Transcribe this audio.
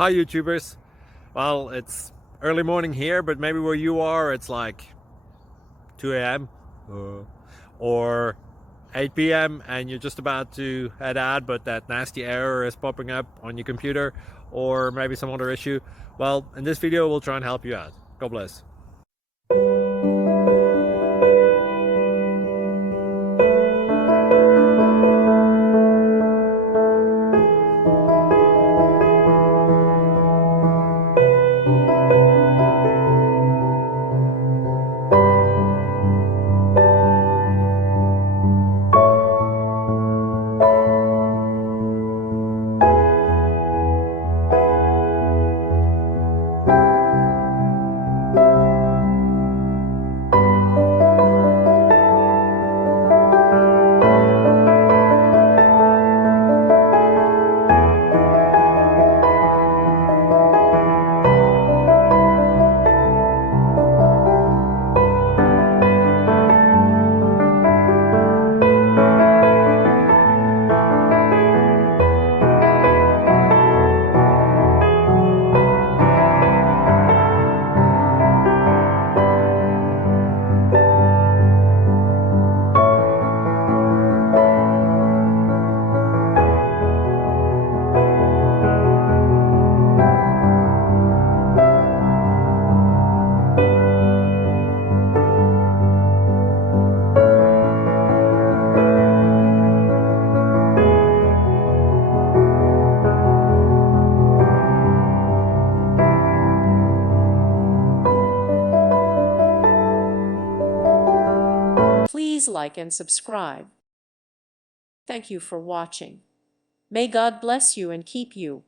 Hi YouTubers. Well, it's early morning here, but maybe where you are it's like 2 a.m. or 8 p.m. and you're just about to head out, but that nasty error is popping up on your computer, or maybe some other issue. Well, in this video we'll try and help you out. God bless. Please like and subscribe. Thank you for watching. May God bless you and keep you.